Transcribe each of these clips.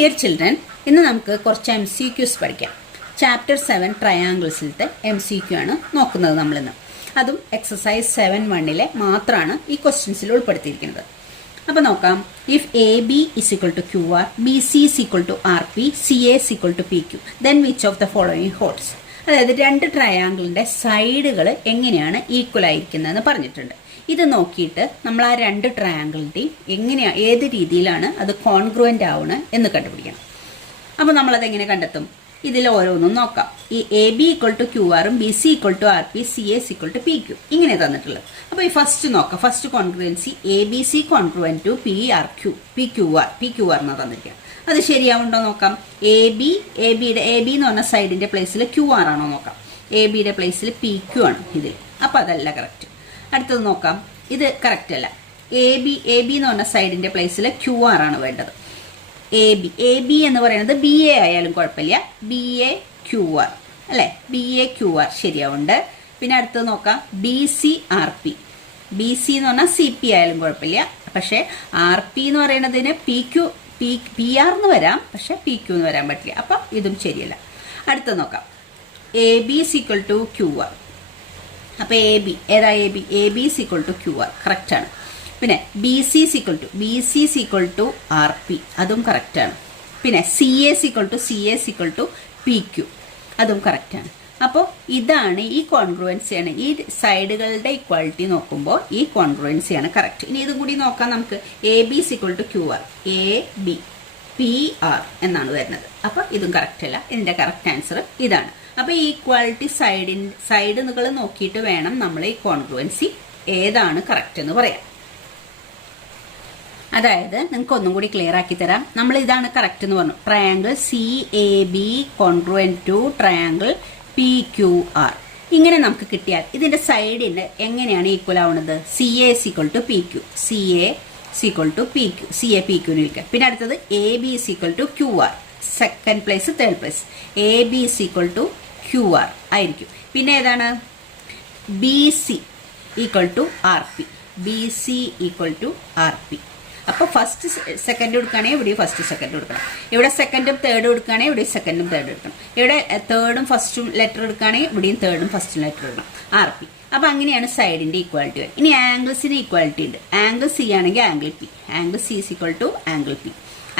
Dear children, ഇന്ന് നമുക്ക് കുറച്ച് MCQs പഠിക്കാം. ചാപ്റ്റർ 7 ട്രയാങ്കിൾസിലത്തെ MCQ ആണ് നോക്കുന്നത് നമ്മളിന്ന്. അതും എക്സസൈസ് 7.1 മാത്രമാണ് ഈ ക്വസ്റ്റ്യൻസിൽ ഉൾപ്പെടുത്തിയിരിക്കുന്നത്. അപ്പോൾ നോക്കാം. If AB is equal to QR, BC is equal to RP, CA is equal to PQ, then which of the following holds? അതായത് രണ്ട് ട്രയാങ്കിളിൻ്റെ സൈഡുകൾ എങ്ങനെയാണ് ഈക്വൽ ആയിരിക്കുന്നതെന്ന് പറഞ്ഞിട്ടുണ്ട്. ഇത് നോക്കിയിട്ട് നമ്മൾ ആ രണ്ട് ട്രയാങ്കിളിൻ്റെയും എങ്ങനെയാണ് ഏത് രീതിയിലാണ് അത് കോൺഗ്രുവൻ്റ് ആവണം എന്ന് കണ്ടുപിടിക്കണം. അപ്പോൾ നമ്മളതെങ്ങനെ കണ്ടെത്തും? ഇതിൽ ഓരോന്നും നോക്കാം. ഈ AB ഈക്വൽ ടു QR-ഉം BC equal to RP, CA equal to PQ ഇങ്ങനെ തന്നിട്ടുള്ളത്. അപ്പോൾ ഈ ഫസ്റ്റ് നോക്കാം. First congruency ABC congruent to PQR എന്നാണ് തന്നിരിക്കുക. അത് ശരിയാവുണ്ടോ നോക്കാം. AB എന്ന് പറഞ്ഞ സൈഡിൻ്റെ പ്ലേസിൽ QR ആണോ നോക്കാം. ABയുടെ പ്ലേസിൽ PQ ആണ് ഇതിൽ. അപ്പോൾ അതല്ല കറക്റ്റ്. അടുത്തത് നോക്കാം. ഇത് കറക്റ്റ് അല്ല. AB എന്ന് പറഞ്ഞ സൈഡിൻ്റെ പ്ലേസിൽ QR ആണ് വേണ്ടത്. AB എന്ന് പറയുന്നത് BA ആയാലും കുഴപ്പമില്ല. BA QR അല്ലേ? BA QR ശരിയാവുണ്ട്. പിന്നെ അടുത്തത് നോക്കാം. BC RP. BC എന്ന് പറഞ്ഞാൽ CP ആയാലും കുഴപ്പമില്ല. പക്ഷേ RP എന്ന് പറയുന്നതിന് PR എന്ന് വരാം, പക്ഷെ PQ എന്ന് വരാൻ പറ്റില്ല. അപ്പം ഇതും ശരിയല്ല. അടുത്തത് നോക്കാം. AB is equal to QR. അപ്പോൾ ഏതാ AB is equal to QR കറക്റ്റാണ്. പിന്നെ BC is equal to RP അതും കറക്റ്റാണ്. പിന്നെ CA is equal to PQ അതും കറക്റ്റാണ്. അപ്പോൾ ഇതാണ് ഈ കോൺഗ്രുവൻസിയാണ്. ഈ സൈഡുകളുടെ ഇക്വാലിറ്റി നോക്കുമ്പോൾ ഈ കോൺഗ്രുവൻസിയാണ് കറക്റ്റ്. ഇനി ഇതും കൂടി നോക്കാം നമുക്ക്. AB is equal to QR, AB PR എന്നാണ് വരുന്നത്. അപ്പോൾ ഇതും കറക്റ്റ് അല്ല. ഇതിൻ്റെ കറക്റ്റ് ആൻസർ ഇതാണ്. അപ്പോൾ ഈ ഇക്വാലിറ്റി സൈഡുകൾ നോക്കിയിട്ട് വേണം നമ്മൾ ഈ കോൺഗ്രുവൻസി ഏതാണ് കറക്റ്റ് എന്ന് പറയാം. അതായത് നിങ്ങൾക്ക് ഒന്നും കൂടി ക്ലിയർ ആക്കി തരാം. നമ്മൾ ഇതാണ് കറക്റ്റ് എന്ന് പറഞ്ഞു. Triangle CAB congruent to triangle PQR ഇങ്ങനെ നമുക്ക് കിട്ടിയാൽ ഇതിന്റെ സൈഡിന് എങ്ങനെയാണ് ഈക്വൽ ആവുന്നത്? CA is equal to PQ, CA is equal to PQ, CA PQ ന് വിളിക്കാം. പിന്നെ അടുത്തത് AB is equal to QR, second place third place. AB is equal to QR ആയിരിക്കും. പിന്നെ ഏതാണ്? BC equal to RP, BC equal to RP. അപ്പോൾ first second കൊടുക്കുകയാണെങ്കിൽ ഇവിടെ ഫസ്റ്റ് സെക്കൻഡ് കൊടുക്കണം. ഇവിടെ സെക്കൻഡും തേർഡും കൊടുക്കുകയാണെങ്കിൽ ഇവിടെ സെക്കൻഡും തേർഡും എടുക്കണം. ഇവിടെ തേർഡും ഫസ്റ്റും ലെറ്റർ എടുക്കുകയാണെങ്കിൽ ഇവിടെയും തേർഡും ഫസ്റ്റും ലെറ്റർ എടുക്കണം. RP. അപ്പോൾ അങ്ങനെയാണ് സൈഡിൻ്റെ ഈക്വാലിറ്റി വരും. ഇനി ആംഗിൾസിന് ഈക്വാലിറ്റി ഉണ്ട്. ആംഗിൾ C ആണെങ്കിൽ angle P, angle C is equal to angle P,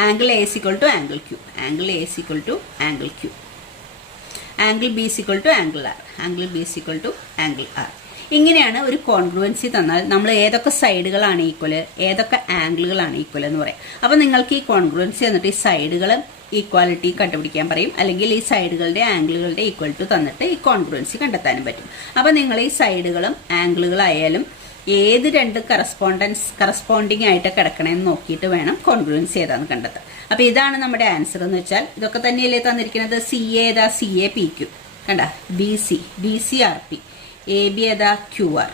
angle A is equal to angle Q, angle A is equal to angle Q, angle B is equal to angle R, angle B is equal to angle R. ഇങ്ങനെയാണ് ഒരു കോൺഗ്രുവൻസി തന്നാൽ നമ്മൾ ഏതൊക്കെ സൈഡുകളാണ് equal, ഏതൊക്കെ ആംഗിളുകളാണ് equal എന്ന് പറയും. അപ്പോൾ നിങ്ങൾക്ക് ഈ കോൺഗ്രുവൻസി തന്നിട്ട് ഈ സൈഡുകൾ ഈക്വാലിറ്റി കണ്ടുപിടിക്കാൻ പറയും. അല്ലെങ്കിൽ ഈ സൈഡുകളുടെ ആംഗിളുകളുടെ ഈക്വാലിറ്റി തന്നിട്ട് ഈ കോൺഗ്രുവൻസി കണ്ടെത്താനും പറ്റും. അപ്പോൾ നിങ്ങൾ ഈ സൈഡുകളും ആംഗിളുകളായാലും ഏത് രണ്ട് കറസ്പോണ്ടിങ് ആയിട്ട് കിടക്കണമെന്ന് നോക്കിയിട്ട് വേണം കോൺഗ്രുവൻസി ഏതാന്ന് കണ്ടെത്താൻ. അപ്പോൾ ഇതാണ് നമ്മുടെ ആൻസർ എന്ന് വെച്ചാൽ ഇതൊക്കെ തന്നെയല്ലേ തന്നിരിക്കുന്നത്. CA ഏതാ? CA PQ കണ്ട. BC RP, AB ഏതാ? QR.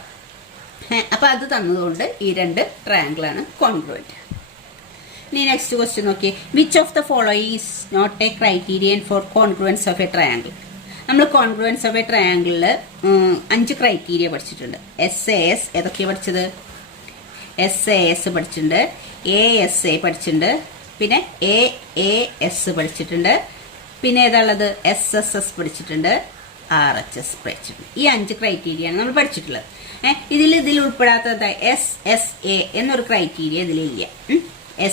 അപ്പോൾ അത് തന്നതുകൊണ്ട് ഈ രണ്ട് ട്രയാങ്കിളാണ് കോൺഗ്രുവൻ്റ്. ഇനി നെക്സ്റ്റ് ക്വസ്റ്റ്യൻ നോക്കി. Which of the following is not a criterion for congruence of a triangle? നമ്മൾ കോൺഗ്രുവൻസ് ഓഫ് എ ട്രയാങ്കിളിൽ 5 ക്രൈറ്റീരിയ പഠിച്ചിട്ടുണ്ട്. SAS ഏതൊക്കെയാണ് പഠിച്ചത്? SAS പഠിച്ചിട്ടുണ്ട്, ASA പഠിച്ചിട്ടുണ്ട്, പിന്നെ AAS പഠിച്ചിട്ടുണ്ട്, പിന്നെ ഏതാണുള്ളത്? SSS പഠിച്ചിട്ടുണ്ട്, RHS പഠിച്ചിട്ടുണ്ട്. ഈ 5 ക്രൈറ്റീരിയയാണ് നമ്മൾ പഠിച്ചിട്ടുള്ളത്. ഇതിൽ ഉൾപ്പെടാത്തത് SSA എന്നൊരു ക്രൈറ്റീരിയ ഇതിലില്ല.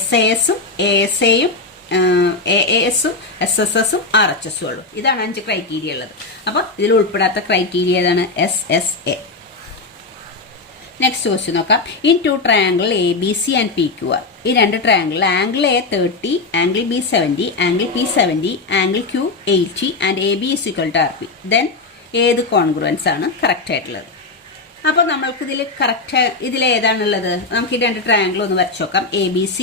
SAS-ഉം ASA-യും AAS-ഉം SSS-ഉം RHS-ഉം ഉള്ളൂ. ഇതാണ് 5 ക്രൈറ്റീരിയ ഉള്ളത്. അപ്പോൾ ഇതിൽ ഉൾപ്പെടാത്ത ക്രൈറ്റീരിയ ഏതാണ്? SSA. നെക്സ്റ്റ് ക്വസ്റ്റ്യൻ നോക്കാം. In two triangle ABC and PQR, ഈ രണ്ട് triangle angle A 30, angle B 70, angle P 70, angle Q 80 and AB is equal to RP. Then ഏത് കോൺഗ്രുവൻസ് ആണ് കറക്റ്റ് ആയിട്ടുള്ളത്? അപ്പോൾ നമ്മൾക്ക് ഇതിൽ ഏതാണുള്ളത്? നമുക്ക് ഈ രണ്ട് ട്രയാങ്കിൾ ഒന്ന് വരച്ച് നോക്കാം. ABC,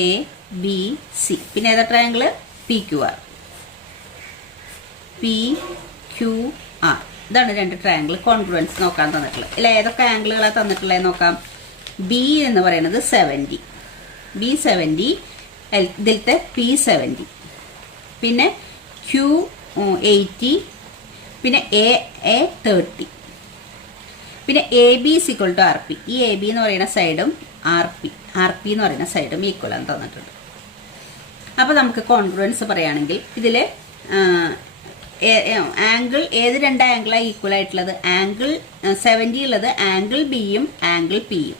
ABC. പിന്നെ ഏതാ ട്രയാങ്കിൾ? PQR, PQR. ഇതാണ് രണ്ട് ട്രയാങ്കിൾ കോൺഗ്രുവൻസ് നോക്കാൻ തന്നിട്ടുള്ളത്. ഇതിൽ ഏതൊക്കെ ആംഗിളുകളാണ് തന്നിട്ടുള്ളത് നോക്കാം. B എന്ന് പറയുന്നത് 70, B 70, ഇതിലത്തെ P 70, പിന്നെ Q 80, പിന്നെ A 30, പിന്നെ AB is equal to RP. ഈ AB എന്ന് പറയുന്ന സൈഡും RP എന്ന് പറയുന്ന സൈഡും ഈക്വൽ ആണ് തന്നിട്ടുണ്ട്. അപ്പോൾ നമുക്ക് കോൺഗ്രുവൻസ് പറയുകയാണെങ്കിൽ ഇതിൽ ആംഗിൾ ഏത് രണ്ട് ആംഗിളാണ് ഈക്വൽ ആയിട്ടുള്ളത്? ആംഗിൾ 70 ഉള്ളത് ആംഗിൾ ബിയും ആംഗിൾ പിയും,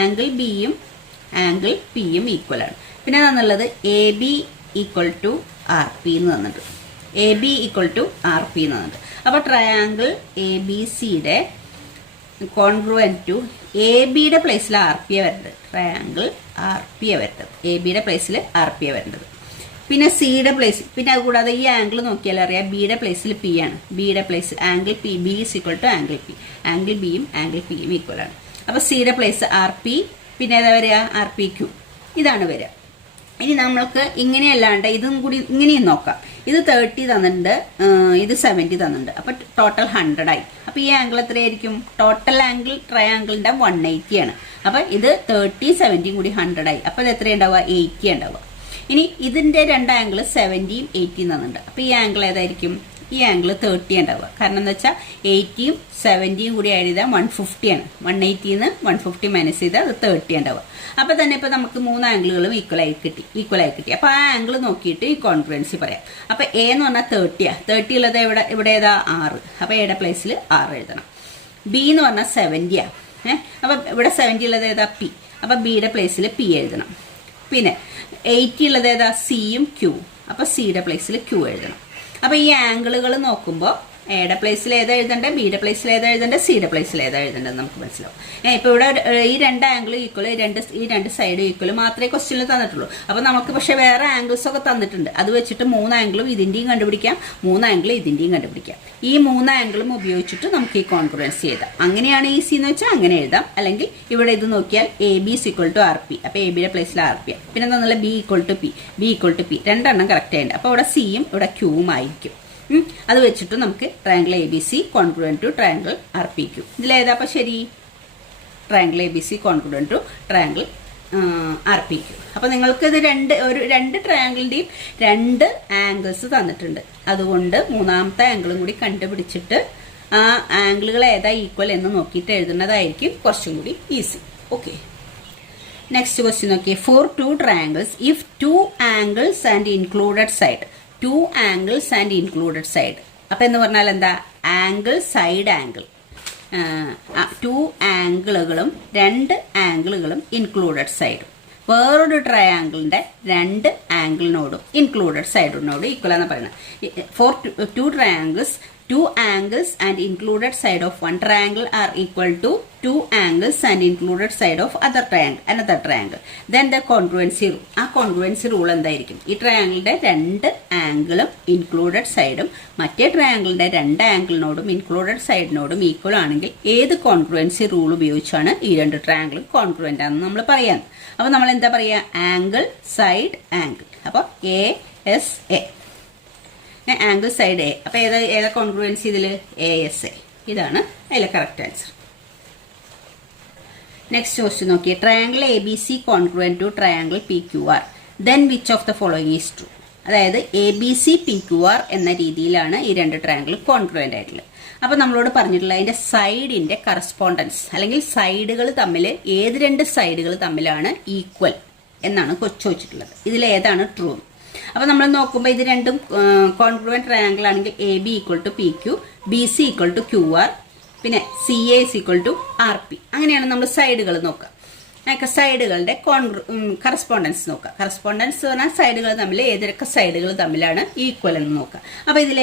ആംഗിൾ ബിയും ആംഗിൾ പിയും ഈക്വലാണ്. പിന്നെ തന്നുള്ളത് A B equal to R P എന്ന് തന്നിട്ട്, A B equal to R P എന്ന് തന്നിട്ട്. അപ്പോൾ ട്രയാങ്കിൾ എ ബി സിയുടെ കോൺഗ്രുവൻ ടു എ ബിയുടെ പ്ലേസിൽ ആർ പി വരേണ്ടത്, ട്രയാങ്കിൾ ആർ പി വരേണ്ടത്, എ ബിയുടെ പ്ലേസിൽ ആർ പി വരേണ്ടത്. പിന്നെ സിയുടെ പ്ലേസ്, പിന്നെ അതുകൂടാതെ ഈ ആംഗിൾ നോക്കിയാൽ അറിയാം ബിയുടെ പ്ലേസിൽ പി ആണ്, ബിയുടെ place angle P, B is equal to angle P, angle ബിയും ആംഗിൾ പിയും ഈക്വൽ ആണ്. അപ്പോൾ സിയുടെ പ്ലേസ് ആർ പി, പിന്നെ ഏതാ വരിക? ആർ പി ക്യൂ, ഇതാണ് വരിക. ഇനി നമ്മൾക്ക് ഇങ്ങനെയല്ലാണ്ട് ഇതും കൂടി ഇങ്ങനെയും നോക്കാം. ഇത് 30 തന്നിട്ടുണ്ട്, ഇത് 70 തന്നിട്ടുണ്ട്. അപ്പോൾ ടോട്ടൽ 100 ആയി. അപ്പോൾ ഈ ആംഗിൾ എത്രയായിരിക്കും? ടോട്ടൽ ആംഗിൾ ട്രയാങ്കിളിൻ്റെ 180 ആണ്. അപ്പോൾ ഇത് 30 70 കൂടി 100 ആയി. അപ്പോൾ ഇത് എത്രയുണ്ടാവുക? 80 ഉണ്ടാവുക. ഇനി ഇതിൻ്റെ രണ്ട് ആംഗിൾ 70യും 80യും തന്നിട്ടുണ്ട്. അപ്പോൾ ഈ ആംഗിൾ ഏതായിരിക്കും? ഈ ആംഗിൾ 30 ഉണ്ടാവുക. കാരണം എന്താ വെച്ചാൽ 80യും 70യും കൂടി ആഡ് ചെയ്താൽ 150 ആണ്. 180ന്ന് 150 മൈനസ് ചെയ്താൽ അത് 30 ഉണ്ടാവുക. അപ്പോൾ തന്നെ ഇപ്പോൾ നമുക്ക് 3 ആംഗിളുകളും ഈക്വലായി കിട്ടി. അപ്പോൾ ആ ആംഗിൾ നോക്കിയിട്ട് ഈ കോൺഗ്രുവൻസി പറയാം. അപ്പോൾ എ എന്ന് പറഞ്ഞാൽ 30 30 ഉള്ളത് ഇവിടെ ഏതാ? 6. അപ്പോൾ എയുടെ പ്ലേസിൽ 6 എഴുതണം. ബി എന്ന് പറഞ്ഞാൽ 70 അപ്പോൾ ഇവിടെ 70 ഉള്ളത് ഏതാ? പി. അപ്പോൾ ബിയുടെ പ്ലേസിൽ പി എഴുതണം. പിന്നെ 80 ഉള്ളത് ഏതാ? സിയും ക്യൂ. അപ്പോൾ സിയുടെ പ്ലേസിൽ ക്യൂ എഴുതണം. അപ്പോൾ ഈ ആംഗിളുകൾ നോക്കുമ്പോൾ എയുടെ പ്ലേസിൽ ഏതാ എഴുതേണ്ടത്, ബിയുടെ പ്ലേസിൽ ഏതാ എഴുതേണ്ടത്, സിയുടെ പ്ലേസിൽ ഏതാ എഴുതേണ്ടത് നമുക്ക് മനസ്സിലാവും. ഇപ്പോൾ ഇവിടെ ഈ രണ്ട് ആംഗിൾ ഈക്വൽ, ഈ രണ്ട് സൈഡ് ഈക്വൽ മാത്രമേ ക്വസ്റ്റ്യനിൽ തന്നിട്ടുള്ളൂ. അപ്പോൾ നമുക്ക് പക്ഷേ വേറെ ആംഗിൾസ് ഒക്കെ തന്നിട്ടുണ്ട്. അത് വെച്ചിട്ട് 3 ആംഗിളും ഇതിൻ്റെയും കണ്ടുപിടിക്കാം, 3 ആംഗിളും ഇതിൻ്റെയും കണ്ടുപിടിക്കാം. ഈ 3 ആംഗിളും ഉപയോഗിച്ചിട്ട് നമുക്ക് ഈ കോൺഗ്രുവൻസി എഴുതാം. അങ്ങനെയാണ് ഈസി എന്ന് വെച്ചാൽ അങ്ങനെ എഴുതാം. അല്ലെങ്കിൽ ഇവിടെ ഇത് നോക്കിയാൽ A B is equal to R P. അപ്പോൾ എ ബിയുടെ പ്ലേസിൽ ആർ പി. പിന്നെ എന്നാൽ B equal to P, B equal to P, രണ്ടെണ്ണം കറക്റ്റ് ആയിട്ടുണ്ട്. അപ്പോൾ ഇവിടെ സിയും ഇവിടെ ക്യൂവും ആയിരിക്കും. അത് വെച്ചിട്ട് നമുക്ക് triangle A B C congruent to triangle R P Q. ഇതിലേതാ അപ്പോൾ ശരി? Triangle A B C congruent to triangle R P Q. അപ്പോൾ നിങ്ങൾക്ക് ഇത് രണ്ട് ട്രയാങ്കിളിൻ്റെയും 2 ആംഗിൾസ് തന്നിട്ടുണ്ട്. അതുകൊണ്ട് 3ാമത്തെ ആംഗിളും കൂടി കണ്ടുപിടിച്ചിട്ട് ആ ആംഗിളുകൾ ഏതാ ഈക്വൽ എന്ന് നോക്കിയിട്ട് എഴുതുന്നതായിരിക്കും കുറച്ചും കൂടി ഈസി. ഓക്കെ, നെക്സ്റ്റ് ക്വസ്റ്റ്യൻ നോക്കിയേ. For 2 triangles, if 2 angles and included side, 2 angles and included side. അപ്പം എന്ന് പറഞ്ഞാൽ എന്താ? ആംഗിൾ സൈഡ് ആംഗിൾ, 2 ആംഗിളുകളും 2 ആംഗിളുകളും ഇൻക്ലൂഡഡ് സൈഡും വേറൊരു ട്രയാങ്കിളിൻ്റെ 2 ആംഗിളിനോടും ഇൻക്ലൂഡഡ് സൈഡിനോടും ഈക്വൽ എന്ന് പറയുന്നത്. For 2 triangles, 2 angles and included side of one triangle are equal to 2 angles and included side of another triangle. Then the congruency rule. ആ congruency rule എന്തായിരിക്കും? ഈ ട്രയാങ്കിളിന്റെ 2 ആംഗിളും included സൈഡും മറ്റേ ട്രയാങ്കിളിന്റെ 2 ആംഗിളിനോടും ഇൻക്ലൂഡഡ് സൈഡിനോടും ഈക്വൽ ആണെങ്കിൽ ഏത് കോൺഗ്രുവൻസി റൂൾ ഉപയോഗിച്ചാണ് ഈ 2 ട്രയാങ്കിളും കോൺഗ്രുവൻ്റ് ആണെന്ന് നമ്മൾ പറയാൻ. അപ്പോൾ നമ്മൾ എന്താ പറയുക? Angle side angle. അപ്പോൾ A S A, angle side A. അപ്പോൾ ഏതാ കോൺഗ്രുവൻസി ഇതിൽ? A S A. ഇതാണ് അതിലെ കറക്റ്റ് ആൻസർ. നെക്സ്റ്റ് ക്വസ്റ്റ്യൻ നോക്കിയേ. Triangle A B C congruent to triangle P Q R, then which of the following is true. അതായത് A B C P Q R എന്ന രീതിയിലാണ് ഈ 2 triangle congruent ആയിട്ടുള്ളത്. അപ്പോൾ നമ്മളോട് പറഞ്ഞിട്ടുള്ള അതിൻ്റെ സൈഡിൻ്റെ കറസ്പോണ്ടൻസ് അല്ലെങ്കിൽ സൈഡുകൾ തമ്മിൽ ഏത് 2 സൈഡുകൾ തമ്മിലാണ് ഈക്വൽ എന്നാണ് ചോദിച്ചിട്ടുള്ളത്. ഇതിലേതാണ് ട്രൂ? അപ്പോൾ നമ്മൾ നോക്കുമ്പോൾ ഇത് രണ്ടും കോൺഗ്രുവൻ്റ് ട്രയാങ്കിൾ ആണെങ്കിൽ A B equal to P Q, B C equal to Q R, പിന്നെ C A is equal to R P. അങ്ങനെയാണ് നമ്മൾ സൈഡുകൾ നോക്കുക. സൈഡുകളുടെ കറസ്പോണ്ടൻസ് നോക്കുക. കറസ്പോണ്ടൻസ് പറഞ്ഞാൽ സൈഡുകൾ തമ്മിൽ ഏതൊക്കെ സൈഡുകൾ തമ്മിലാണ് ഈക്വൽ എന്ന് നോക്കുക. അപ്പോൾ ഇതിൽ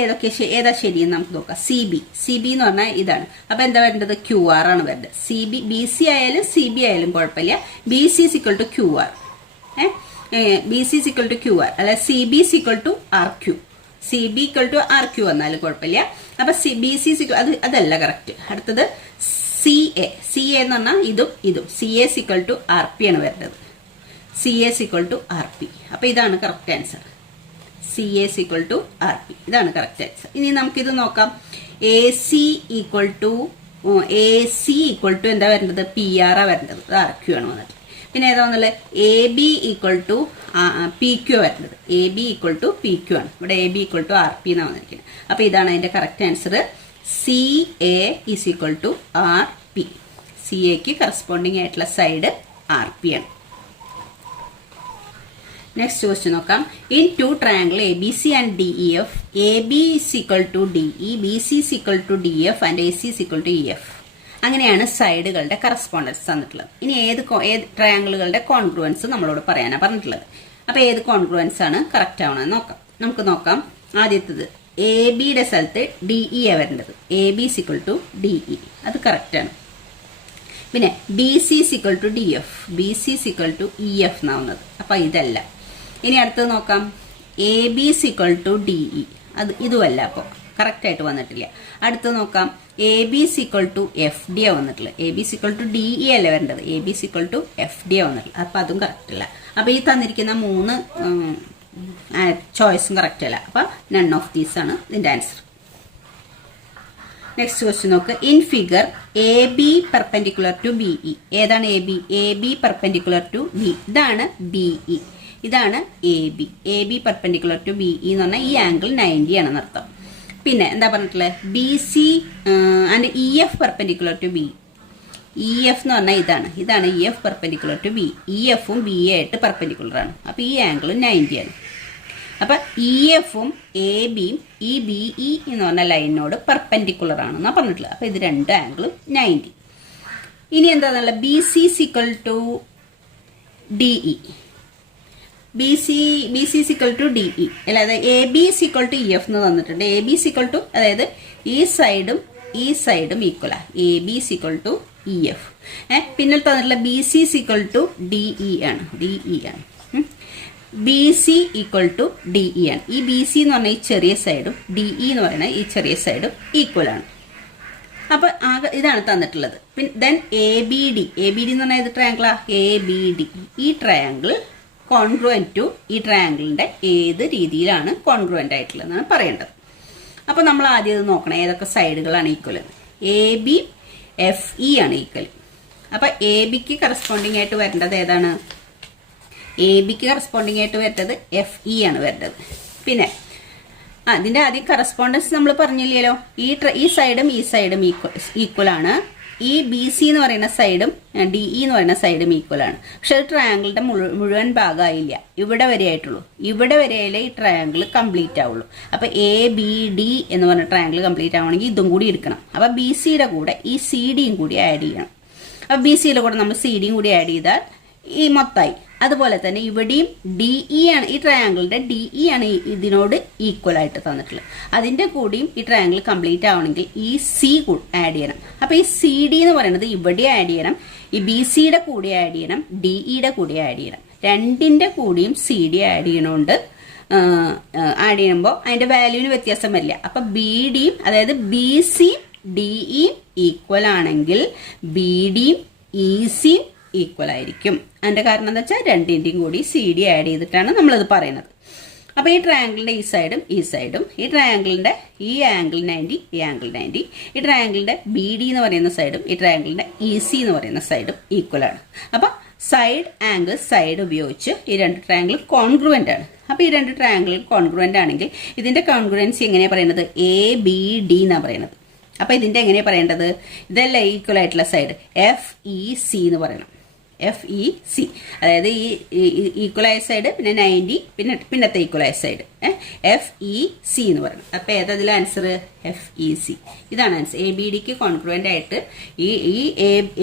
ഏതാ ശരിയെന്ന് നമുക്ക് നോക്കാം. സി ബി എന്ന് പറഞ്ഞാൽ ഇതാണ്. അപ്പോൾ എന്താ വരേണ്ടത്? ക്യു ആർ ആണ് വരേണ്ടത്. ബി സി ആയാലും സി ബി ആയാലും കുഴപ്പമില്ല. B C is equal to Q R, B C is equal to Q R, അല്ല C B is equal to R Q, C B equal to R Q വന്നാലും കുഴപ്പമില്ല. അപ്പം B C അതല്ല correct. അടുത്തത് C A എന്ന് പറഞ്ഞാൽ ഇതും C A is equal to R P ആണ് വരുന്നത്. C A is equal to R P. അപ്പം ഇതാണ് correct answer. C A is equal to R P, ഇതാണ് കറക്റ്റ് ആൻസർ. ഇനി നമുക്കിത് നോക്കാം. എ സി ഈക്വൽ ടു എന്താ വരേണ്ടത്? പി ആർ ആ വരേണ്ടത്. അത് ആർ ക്യു ആണ് വന്നിട്ട്. പിന്നെ ഏതാ വന്നുള്ളത്? A B equal to P Q വരേണ്ടത്. A B equal to P Q ആണ്. ഇവിടെ A B equal to R P എന്നാണ് വന്നിരിക്കുന്നത്. അപ്പോൾ ഇതാണ് അതിൻ്റെ correct answer. C A is equal to R P. C എക്ക് കറസ്പോണ്ടിങ് ആയിട്ടുള്ള സൈഡ് ആർ പി ആണ്. നെക്സ്റ്റ് ക്വസ്റ്റ്യൻ നോക്കാം. In two triangle A B C and D E F, A B is equal to D E, B C is equal to D F and A C is equal to E F. അങ്ങനെയാണ് സൈഡുകളുടെ correspondence തന്നിട്ടുള്ളത്. ഇനി ഏത് ട്രയാങ്കിളുകളുടെ congruence നമ്മളോട് പറയാനാണ് പറഞ്ഞിട്ടുള്ളത്. അപ്പോൾ ഏത് കോൺഗ്രുവൻസ് ആണ് കറക്റ്റ് ആവണമെന്ന് നോക്കാം. നമുക്ക് നോക്കാം. ആദ്യത്തേത് എ ബിയുടെ സ്ഥലത്ത് ഡി ഇ ആ വരേണ്ടത്. A B is equal to D E, അത് കറക്റ്റാണ്. പിന്നെ B C is equal to D F, B C is equal to E F എന്നാവുന്നത്. അപ്പം ഇതല്ല. ഇനി അടുത്തത് നോക്കാം. A B is equal to D E, അത് ഇതുമല്ല, അപ്പോൾ കറക്റ്റായിട്ട് വന്നിട്ടില്ല. അടുത്ത് നോക്കാം. A B is equal to F D ആ വന്നിട്ടുള്ളത്. A B is equal to D E അല്ല വരേണ്ടത്, A B is equal to F D ആ വന്നിട്ടുള്ളത്. അപ്പം അതും കറക്റ്റ് അല്ല. അപ്പം ഈ തന്നിരിക്കുന്ന 3 ചോയ്സും കറക്റ്റ് അല്ല. അപ്പം നൺ ഓഫ് ദീസ് ആണ് ഇതിൻ്റെ ആൻസർ. നെക്സ്റ്റ് ക്വസ്റ്റ്യൻ നോക്ക്. In figure A B perpendicular to B E. ഏതാണ് A B? A B perpendicular to B, ഇതാണ് ബി ഇ, ഇതാണ് A B. A B perpendicular to B E എന്ന് പറഞ്ഞാൽ ഈ angle 90 ആണെന്ന് അർത്ഥം. പിന്നെ എന്താ പറഞ്ഞിട്ടുള്ളത്? B C and E F perpendicular to B. E F എന്ന് പറഞ്ഞാൽ ഇതാണ് E F perpendicular to B. E എഫും ബി എ ആയിട്ട് പെർപെൻഡിക്കുലർ ആണ്. അപ്പോൾ ഈ ആംഗിൾ 90 ആണ്. അപ്പം ഇ എഫും എ ബിയും ഈ ബി ഇ എന്ന് പറഞ്ഞ ലൈനിനോട് പെർപെൻഡിക്കുലർ ആണെന്നാണ് പറഞ്ഞിട്ടുള്ളത്. അപ്പോൾ ഇത് 2 ആംഗിളും 90. ഇനി എന്താണെന്നുള്ള B C equal to D E. B C equal to D E അല്ലാതെ A B equal to E F എന്ന് തന്നിട്ടുണ്ട്. എ ബി സിക്വൽ ടു, അതായത് ഈ സൈഡും ഈക്വലാ. A B equal to E F. പിന്നെ തന്നിട്ടുള്ള B C equal to D E ആണ്. B C equal to D E ആണ്. ഈ ബി സി എന്ന് പറഞ്ഞാൽ ഈ ചെറിയ സൈഡും ഡി ഇ എന്ന് പറയുന്നത് ഈ ചെറിയ സൈഡും ഈക്വൽ ആണ്. അപ്പം ഇതാണ് തന്നിട്ടുള്ളത്. പിന്നെ then A B D. A B D എന്ന് പറഞ്ഞാൽ ഇത് ട്രയാങ്കിളാ. എ ബി ഡി, ഈ ട്രയാങ്കിൾ കോൺഗ്രുവൻറ്റ് ടു ഈ ട്രയാങ്കിളിൻ്റെ ഏത് രീതിയിലാണ് കോൺഗ്രുവൻ്റ് ആയിട്ടുള്ളതെന്നാണ് പറയേണ്ടത്. അപ്പോൾ നമ്മൾ ആദ്യം ഇത് നോക്കണം, ഏതൊക്കെ സൈഡുകളാണ് equal. A B F E ആണ് ഈക്വൽ. അപ്പോൾ എ ബിക്ക് കറസ്പോണ്ടിങ് ആയിട്ട് വരേണ്ടത് ഏതാണ്? എ ബിക്ക് കറസ്പോണ്ടിങ് ആയിട്ട് വരേണ്ടത് എഫ് ഇ ആണ് വരേണ്ടത്. പിന്നെ അതിൻ്റെ ആദ്യം കറസ്പോണ്ടൻസ് നമ്മൾ പറഞ്ഞില്ലല്ലോ. ഈ സൈഡും ഈ സൈഡും ഈക്വൽ ആണ്. ഈ ബി സി എന്ന് പറയുന്ന സൈഡും ഡി ഇ എന്ന് പറയുന്ന സൈഡും ഈക്വൽ ആണ്. പക്ഷെ അത് ട്രയാങ്കിളിൻ്റെ മുഴുവൻ ഭാഗമായില്ല, ഇവിടെ വരെ ആയിട്ടുള്ളൂ. ഇവിടെ വരെയല്ലേ ഈ ട്രയാങ്കിൾ കംപ്ലീറ്റ് ആവുള്ളൂ. അപ്പോൾ എ ബി ഡി എന്ന് പറഞ്ഞ ട്രയാങ്കിൾ കംപ്ലീറ്റ് ആവണമെങ്കിൽ ഇതും കൂടി എടുക്കണം. അപ്പോൾ ബി സിയുടെ കൂടെ ഈ സി ഡിയും കൂടി ആഡ് ചെയ്യണം. അപ്പോൾ ബി സിയുടെ കൂടെ നമ്മൾ സി ഡിയും കൂടി ആഡ് ചെയ്താൽ ഈ മൊത്തമായി. അതുപോലെ തന്നെ ഇവിടെയും ഡി ഇ ആണ്, ഈ ട്രയാങ്കിളിൻ്റെ ഡി ഇ ആണ് ഇതിനോട് ഈക്വൽ ആയിട്ട് തന്നിട്ടുള്ളത്. അതിൻ്റെ കൂടിയും ഈ ട്രയാങ്കിൾ കംപ്ലീറ്റ് ആവണമെങ്കിൽ ഈ സി ആഡ് ചെയ്യണം. അപ്പോൾ ഈ സി ഡി എന്ന് പറയുന്നത് ഇവിടെ ആഡ് ചെയ്യണം, ഈ ബി സിയുടെ കൂടെ ആഡ് ചെയ്യണം, ഡി ഇയുടെ കൂടെ ആഡ് ചെയ്യണം. രണ്ടിൻ്റെ കൂടിയും സി ഡി ആഡ് ചെയ്യണോണ്ട് ആഡ് ചെയ്യുമ്പോൾ അതിൻ്റെ വാല്യൂവിന് വ്യത്യാസം വരില്ല. അപ്പം ബി ഡിയും, അതായത് ബി സിയും ഡി ഇയും ഈക്വൽ ആണെങ്കിൽ ബി ഡിയും ഇ സിയും ഈക്വൽ ആയിരിക്കും. അതിൻ്റെ കാരണം എന്താ വെച്ചാൽ രണ്ടിൻ്റെയും കൂടി സി ഡി ആഡ് ചെയ്തിട്ടാണ് നമ്മളത് പറയുന്നത്. അപ്പോൾ ഈ ട്രയാങ്കിളിൻ്റെ ഈ സൈഡും ഈ ട്രയാങ്കിളിൻ്റെ ഈ ആംഗിൾ 90, ഈ ആംഗിൾ 90, ഈ ട്രയാങ്കിളിൻ്റെ ബി ഡി എന്ന് പറയുന്ന സൈഡും ഈ ട്രയാങ്കിളിൻ്റെ ഇ സി എന്ന് പറയുന്ന സൈഡും ഈക്വൽ ആണ്. അപ്പോൾ സൈഡ് ഉപയോഗിച്ച് ഈ 2 ട്രയാങ്കിളും കോൺഗ്രുവൻ്റ് ആണ്. അപ്പോൾ ഈ 2 ട്രയാങ്കിളും കോൺഗ്രുവൻ്റ് ആണെങ്കിൽ ഇതിൻ്റെ കോൺഗ്രുവൻസി എങ്ങനെയാണ് പറയുന്നത്? എ ബി ഡി എന്നാണ് പറയുന്നത്. അപ്പോൾ ഇതിൻ്റെ എങ്ങനെയാണ് പറയേണ്ടത്? ഇതല്ല ഈക്വൽ ആയിട്ടുള്ള സൈഡ് എഫ് ഇ സി എന്ന് പറയണം. എഫ് ഇ സി, അതായത് ഈ ഈക്വലായ സൈഡ്, പിന്നെ 90, പിന്നത്തെ ഈക്വലായ സൈഡ് എഫ് ഇ സി എന്ന് പറയണം. അപ്പോൾ ഏതതിലെ ആൻസർ? F E C. ഇതാണ് ആൻസർ. എ ബി ഡിക്ക് കോൺഗ്രുവൻ്റ് ആയിട്ട് ഈ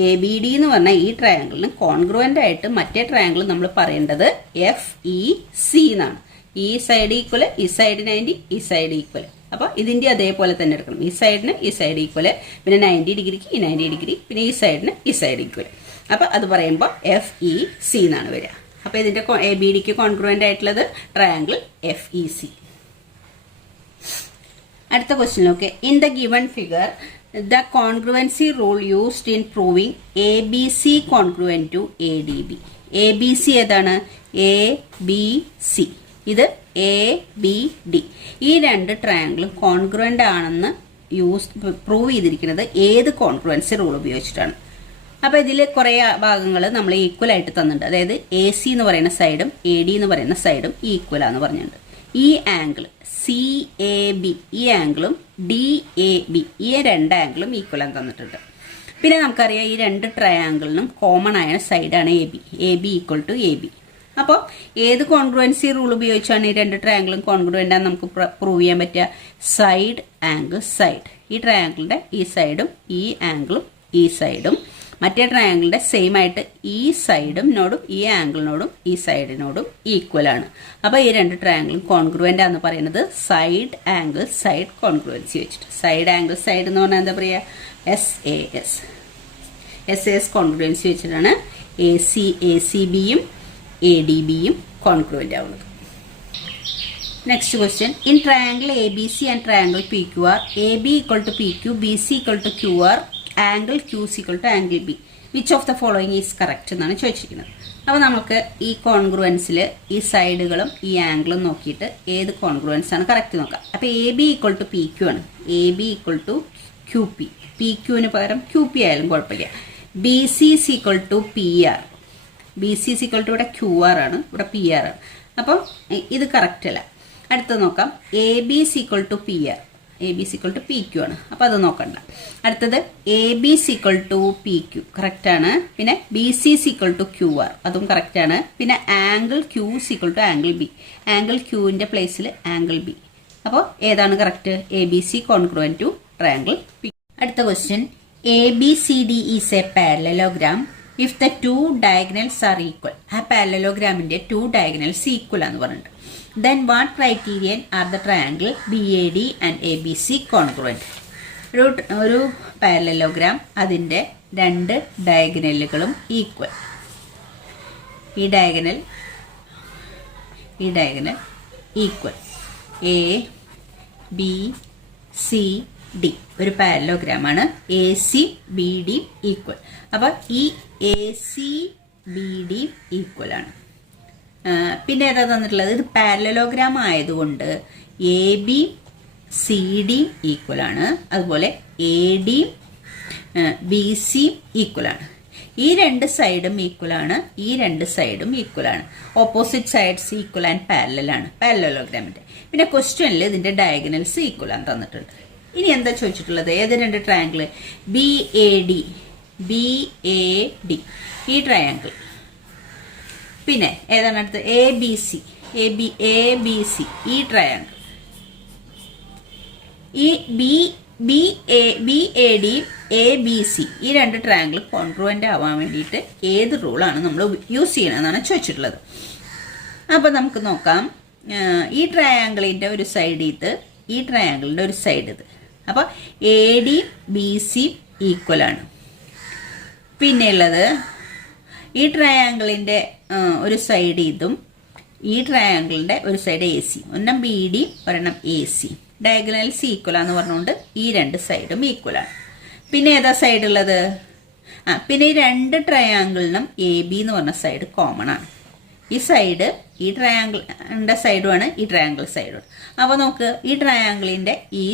എ ബി ഡി എന്ന് പറഞ്ഞാൽ ഈ ട്രയാങ്കിളിന് കോൺഗ്രുവൻ്റ് ആയിട്ട് മറ്റേ ട്രയാങ്കിൾ നമ്മൾ പറയേണ്ടത് എഫ് ഇ സി എന്നാണ്. ഈ സൈഡ് ഈക്വൽ, ഈ സൈഡ് 90, ഈ സൈഡ് ഈക്വൽ. അപ്പോൾ ഇതിൻ്റെ അതേപോലെ തന്നെ എടുക്കണം. ഈ സൈഡിന് ഈ സൈഡ് ഈക്വൽ, പിന്നെ 90 ഡിഗ്രിക്ക് ഈ 90 ഡിഗ്രി, പിന്നെ ഈ സൈഡിന് ഈ സൈഡ് ഈക്വൽ. അപ്പോൾ അത് പറയുമ്പോൾ എഫ് ഇ സി എന്നാണ് വരിക. അപ്പോൾ ഇതിൻ്റെ എ ബി ഡിക്ക് കോൺഗ്രുവൻ്റ് ആയിട്ടുള്ളത് ട്രയാങ്കിൾ എഫ് ഇ സി. അടുത്ത ക്വസ്റ്റ്യൻ നോക്കെ. In the given figure the congruency rule used in proving A B C congruent to A D B. A B C ഏതാണ്? A B C. ഇത് A B D. ഈ 2 ട്രയാങ്കിളും congruent ആണെന്ന് prove ചെയ്തിരിക്കുന്നത് ഏത് കോൺഗ്രുവൻസി rule ഉപയോഗിച്ചിട്ടാണ്? അപ്പോൾ ഇതിൽ കുറേ ഭാഗങ്ങൾ നമ്മൾ ഈക്വൽ ആയിട്ട് തന്നിട്ടുണ്ട്. അതായത് എ സി എന്ന് പറയുന്ന സൈഡും എ ഡി എന്ന് പറയുന്ന സൈഡും ഈക്വലാന്ന് പറഞ്ഞിട്ടുണ്ട്. ഈ ആംഗിൾ സി എ ബി, ഈ ആംഗിളും ഡി എ ബി, ഈ 2 ആംഗിളും ഈക്വലാന്ന് തന്നിട്ടുണ്ട്. പിന്നെ നമുക്കറിയാം ഈ 2 ട്രയാങ്കിളിനും കോമൺ ആയ സൈഡാണ് A B. A B equal to A B. അപ്പോൾ ഏത് കോൺഗ്രുവൻസി റൂൾ ഉപയോഗിച്ചാണ് ഈ രണ്ട് ട്രയാങ്കിളും കോൺഗ്രുവൻ്റ് ആണെന്ന് നമുക്ക് പ്രൂവ് ചെയ്യാൻ പറ്റുക? Side angle side. ഈ ട്രയാങ്കിളിന്റെ ഈ സൈഡും ഈ ആംഗിളും ഈ സൈഡും മറ്റേ ട്രയാങ്കിളിന്റെ സെയിം ആയിട്ട് ഈ സൈഡും നോടും ഈ ആംഗിളിനോടും ഈ സൈഡിനോടും ഈക്വൽ ആണ്. അപ്പോൾ ഈ രണ്ട് ട്രയാങ്കിളും കോൺഗ്രുവൻ്റ് ആണെന്ന് പറയുന്നത് സൈഡ് ആംഗിൾ സൈഡ് കോൺഗ്രുവൻസി വെച്ചിട്ട്. സൈഡ് ആംഗിൾ സൈഡ് എന്ന് പറഞ്ഞാൽ എന്താ പറയുക? SAS കോൺഗ്രുവൻസി വെച്ചിട്ടാണ് ACBയും ADBയും കോൺഗ്രുവൻ്റ് ആവുന്നത്. Next question, in triangle ABC and triangle PQR, AB equal to PQ, BC equal to QR, angle Q equal to angle B, which of the following is correct എന്നാണ് ചോദിച്ചിരിക്കുന്നത്. അപ്പോൾ നമുക്ക് ഈ കോൺഗ്രുവൻസിൽ ഈ സൈഡുകളും ഈ ആംഗിളും നോക്കിയിട്ട് ഏത് കോൺഗ്രുവൻസ് ആണ് കറക്റ്റ് നോക്കാം. അപ്പോൾ AB equal to PQ ആണ്. AB equal to QP. PQന് പകരം QP ആയാലും കുഴപ്പമില്ല. BC is equal to PR. BC is equal to ഇവിടെ QR ആണ്, ഇവിടെ PR ആണ്. അപ്പം ഇത് കറക്റ്റ് അല്ല. അടുത്തത് നോക്കാം. AB is equal to PR. AB is equal to PQ ആണ്. അപ്പോൾ അത് നോക്കണ്ട. അടുത്തത് AB is equal to PQ correct ആണ്. പിന്നെ BC is equal to QR അതും കറക്റ്റ് ആണ്. പിന്നെ angle Q is equal to angle B. Angle Qന്റെ പ്ലേസിൽ ആംഗിൾ B. അപ്പോൾ ഏതാണ് correct? ABC congruent to triangle P. അടുത്ത question, ABCD is a parallelogram if the two diagonals are equal. ആ പാരലലോഗ്രാമിന്റെ 2 diagonals equal ആണെന്ന് പറഞ്ഞിട്ട്. Then what criterion are the triangle BAD and ABC congruent? ഒരു parallelogram അതിന്റെ 2 ഡയഗണലുകളും equal. ഈ diagonal equal. ABCD ഒരു parallelogram ആണ്. ACBD equal. അപ്പൊ ഈ ACBD ഈക്വൽ ആണ്. പിന്നെ ഏതാ തന്നിട്ടുള്ളത്? ഇത് പാരലലോഗ്രാം ആയതുകൊണ്ട് ABCD ഈക്വൽ ആണ്. അതുപോലെ AD BC ഈക്വൽ ആണ്. ഈ രണ്ട് സൈഡും ഈക്വൽ ആണ്. ഈ രണ്ട് സൈഡും ഈക്വൽ ആണ്. Opposite sides equal and parallel ആണ് പാരലലോഗ്രാമിന്റെ. പിന്നെ ക്വസ്റ്റ്യനിൽ ഇതിന്റെ ഡയഗണൽസ് ഈക്വൽ ആണ് തന്നിട്ടുണ്ട്. ഇനി എന്താ ചോദിച്ചിട്ടുള്ളത്? ഏത് രണ്ട് ട്രയാങ്കിൾ? BAD ഈ ട്രയാങ്കിൾ. പിന്നെ ഏതാണ് അടുത്ത്? ABC ഈ ട്രയാങ്കിൾ. ഈ BAD ABC ഈ രണ്ട് ട്രയാങ്കിൾ കോൺഗ്രുവൻ്റ് ആവാൻ വേണ്ടിയിട്ട് ഏത് റൂളാണ് നമ്മൾ യൂസ് ചെയ്യണമെന്നാണ് ചോദിച്ചിട്ടുള്ളത്. അപ്പം നമുക്ക് നോക്കാം. ഈ ട്രയാങ്കിളിൻ്റെ ഒരു സൈഡ് ഇത്, ഈ ട്രയാങ്കിളിൻ്റെ ഒരു സൈഡ് ഇത്. അപ്പോൾ AD BC ഈക്വൽ ആണ്. പിന്നെ ഉള്ളത് ഈ ട്രയാങ്കിളിൻ്റെ ഒരു സൈഡ് ഇതും ഈ ട്രയാങ്കിളിൻ്റെ ഒരു സൈഡ് AC. ഒരെണ്ണം BD ഒരെണ്ണം AC. ഡയഗണൽസ് ഈക്വൽ ആണെന്ന് പറഞ്ഞുകൊണ്ട് ഈ രണ്ട് സൈഡും ഈക്വൽ ആണ്. പിന്നെ ഏതാ സൈഡ് ഉള്ളത്? പിന്നെ ഈ രണ്ട് ട്രയാങ്കിളിനും AB എന്ന് പറഞ്ഞ സൈഡ് കോമൺ ആണ്. ഈ സൈഡ് ഈ ട്രയാങ്കിളിൻ്റെ സൈഡുമാണ്, ഈ ട്രയാങ്കിൾ സൈഡുമാണ്. അപ്പോൾ നമുക്ക് ഈ ട്രയാങ്കിളിൻ്റെ ഈ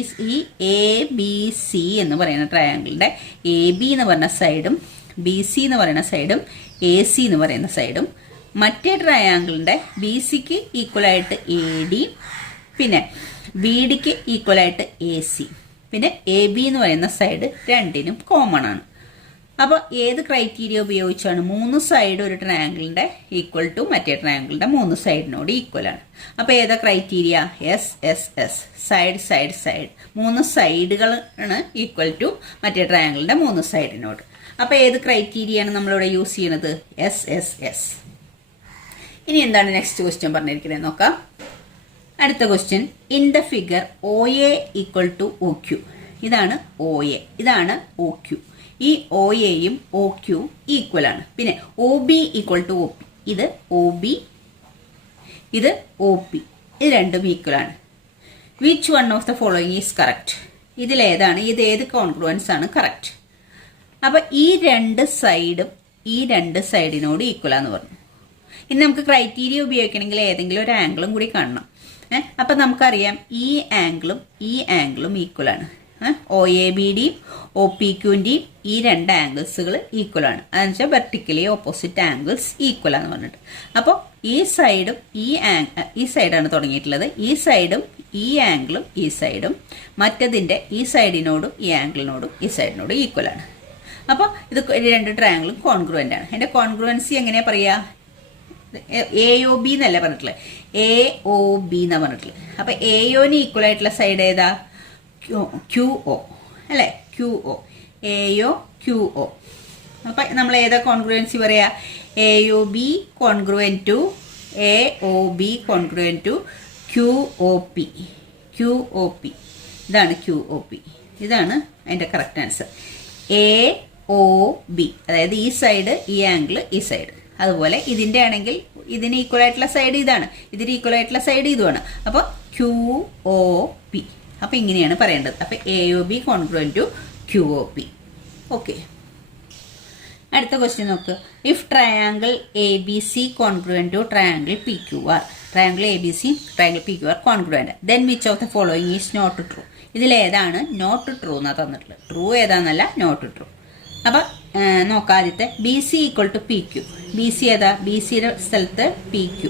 ABC എന്ന് പറയുന്ന ട്രയാങ്കിളിൻ്റെ AB എന്ന് പറഞ്ഞ സൈഡും BC എന്ന് പറയുന്ന സൈഡും AC എന്ന് പറയുന്ന സൈഡും മറ്റേ ട്രയാങ്കിളിൻ്റെ BCക്ക് ഈക്വലായിട്ട് AD, പിന്നെ BDക്ക് ഈക്വലായിട്ട് AC, പിന്നെ AB എന്ന് പറയുന്ന സൈഡ് രണ്ടിനും കോമൺ ആണ്. അപ്പോൾ ഏത് ക്രൈറ്റീരിയ ഉപയോഗിച്ചാണ്? 3 സൈഡ് ഒരു ട്രയാങ്കിളിൻ്റെ ഈക്വൽ ടു മറ്റേ ട്രയാങ്കിളിൻ്റെ 3 സൈഡിനോട് ഈക്വൽ ആണ്. അപ്പോൾ ഏതാ ക്രൈറ്റീരിയ? SSS സൈഡ് 3 സൈഡുകളാണ് ഈക്വൽ ടു മറ്റേ ട്രയാങ്കിളിൻ്റെ 3 സൈഡിനോട്. അപ്പോൾ ഏത് ക്രൈറ്റീരിയ ആണ് നമ്മളിവിടെ യൂസ് ചെയ്യുന്നത്? SSS. ഇനി എന്താണ് നെക്സ്റ്റ് ക്വസ്റ്റ്യൻ പറഞ്ഞിരിക്കുന്നത് നോക്കാം. അടുത്ത question, in the figure OA equal to OQ. ഇതാണ് OA, ഇതാണ് OQ. ഈ OAയും OQ ഈക്വൽ ആണ്. പിന്നെ OB ഈക്വൽ ടു OP. ഇത് OB, ഇത് OP. ഇത് രണ്ടും ഈക്വൽ ആണ്. Which one of the following is correct? ഇതിലേതാണ്? ഇത് ഏത് കോൺഗ്രുവൻസ് ആണ് കറക്റ്റ്? അപ്പൊ ഈ രണ്ട് സൈഡും ഈ രണ്ട് സൈഡിനോട് ഈക്വൽ ആന്ന് പറഞ്ഞു. ഇനി നമുക്ക് ക്രൈറ്റീരിയ ഉപയോഗിക്കണമെങ്കിൽ ഏതെങ്കിലും ഒരു ആംഗിളും കൂടി കാണണം. അപ്പൊ നമുക്കറിയാം ഈ ആംഗിളും ഈക്വൽ ആണ്. OABDയും OPQന്റെയും ഈ രണ്ട് ആംഗിൾസുകൾ ഈക്വൽ ആണ്. അതെന്ന് വെച്ചാൽ വെർട്ടിക്കലി ഓപ്പോസിറ്റ് ആംഗിൾസ് ഈക്വൽ ആണെന്ന് പറഞ്ഞിട്ട്. അപ്പോൾ ഈ സൈഡും ഈ സൈഡാണ് തുടങ്ങിയിട്ടുള്ളത്. ഈ സൈഡും ഈ ആംഗിളും ഈ സൈഡും മറ്റതിന്റെ ഈ സൈഡിനോടും ഈ ആംഗിളിനോടും ഈ സൈഡിനോടും ഈക്വൽ ആണ്. അപ്പോൾ ഇത് രണ്ട് ട്രയാങ്കിളും കോൺഗ്രുവൻ്റ് ആണ്. അതിന്റെ കോൺഗ്രുവൻസി എങ്ങനെയാ പറയാ? AOB എന്നല്ല പറഞ്ഞിട്ടുള്ളത്, AOB എന്നാ പറഞ്ഞിട്ടുള്ളത്. അപ്പൊ AOന് ഈക്വൽ ആയിട്ടുള്ള സൈഡ് ഏതാ? QO അല്ലെ? QO, AO QO. അപ്പൊ നമ്മൾ ഏതാ കോൺഗ്രുവൻസി പറയാ? AOB congruent to AOB congruent to QOP. QOP ഇതാണ് QOP. ഇതാണ് അതിന്റെ കറക്റ്റ് ആൻസർ. AOB അതായത് ഈ സൈഡ്, ഈ ആംഗിൾ, ഈ സൈഡ്. അതുപോലെ ഇതിന്റെ ആണെങ്കിൽ ഇതിന് ഈക്വൽ ആയിട്ടുള്ള സൈഡ് ഇതാണ്, ഇതിന് ഈക്വൽ ആയിട്ടുള്ള സൈഡ് ഇതുമാണ്. അപ്പൊ QOP. അപ്പൊ ഇങ്ങനെയാണ് പറയേണ്ടത്. അപ്പൊ AOB congruent to QOP. Okay, അടുത്ത ക്വസ്റ്റ്യൻ നോക്ക്. If triangle ABC congruent to triangle PQR, triangle ABC triangle PQR congruent, then which of the following is not true. ഇതിലേതാണ് നോട്ട് ട്രൂ എന്നാ തന്നിട്ടുള്ളത്? ട്രൂ ഏതാന്നല്ല, നോട്ട് ട്രൂ. അപ്പൊ നോക്കാദ്യത്തെ BC equal to PQ. BC ഏതാ? BCയുടെ സ്ഥലത്ത് PQ,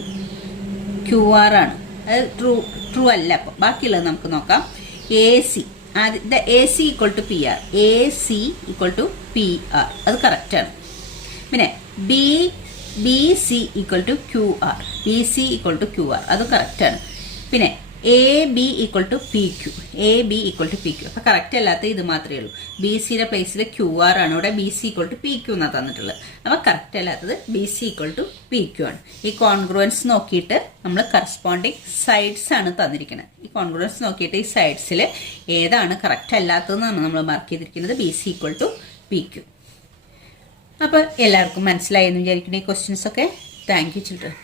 QR ആണ്. അത് ട്രൂ അല്ല. അപ്പൊ ബാക്കിയുള്ളത് നമുക്ക് നോക്കാം. AC, AC equal to PR, AC equal to PR, അത് കറക്റ്റ് ആണ്. പിന്നെ BC equal to QR, BC equal to QR, അത് കറക്റ്റ് ആണ്. പിന്നെ AB equal to PQ, AB equal to PQ. അപ്പൊ കറക്റ്റ് അല്ലാത്ത ഇത് മാത്രമേ ഉള്ളൂ. BCയുടെ പ്ലേസിൽ QR ആണ്, ഇവിടെ BC ഈക്വൽ ടു PQ എന്നാണ് തന്നിട്ടുള്ളത്. അപ്പൊ കറക്റ്റ് അല്ലാത്തത് BC ഈക്വൽ ടു PQ ആണ്. ഈ കോൺഗ്രുവൻസ് നോക്കിയിട്ട് നമ്മൾ കറസ്പോണ്ടിങ് സൈഡ്സ് ആണ് തന്നിരിക്കുന്നത്. ഈ കോൺഗ്രുവൻസ് നോക്കിയിട്ട് ഈ സൈഡ്സിൽ ഏതാണ് കറക്റ്റ് അല്ലാത്തതെന്നാണ് നമ്മൾ മാർക്ക് ചെയ്തിരിക്കുന്നത്. BC equal to PQ. അപ്പൊ എല്ലാവർക്കും മനസ്സിലായെന്ന് വിചാരിക്കുന്ന ഈ ക്വസ്റ്റ്യൻസ് ഒക്കെ. Thank you children.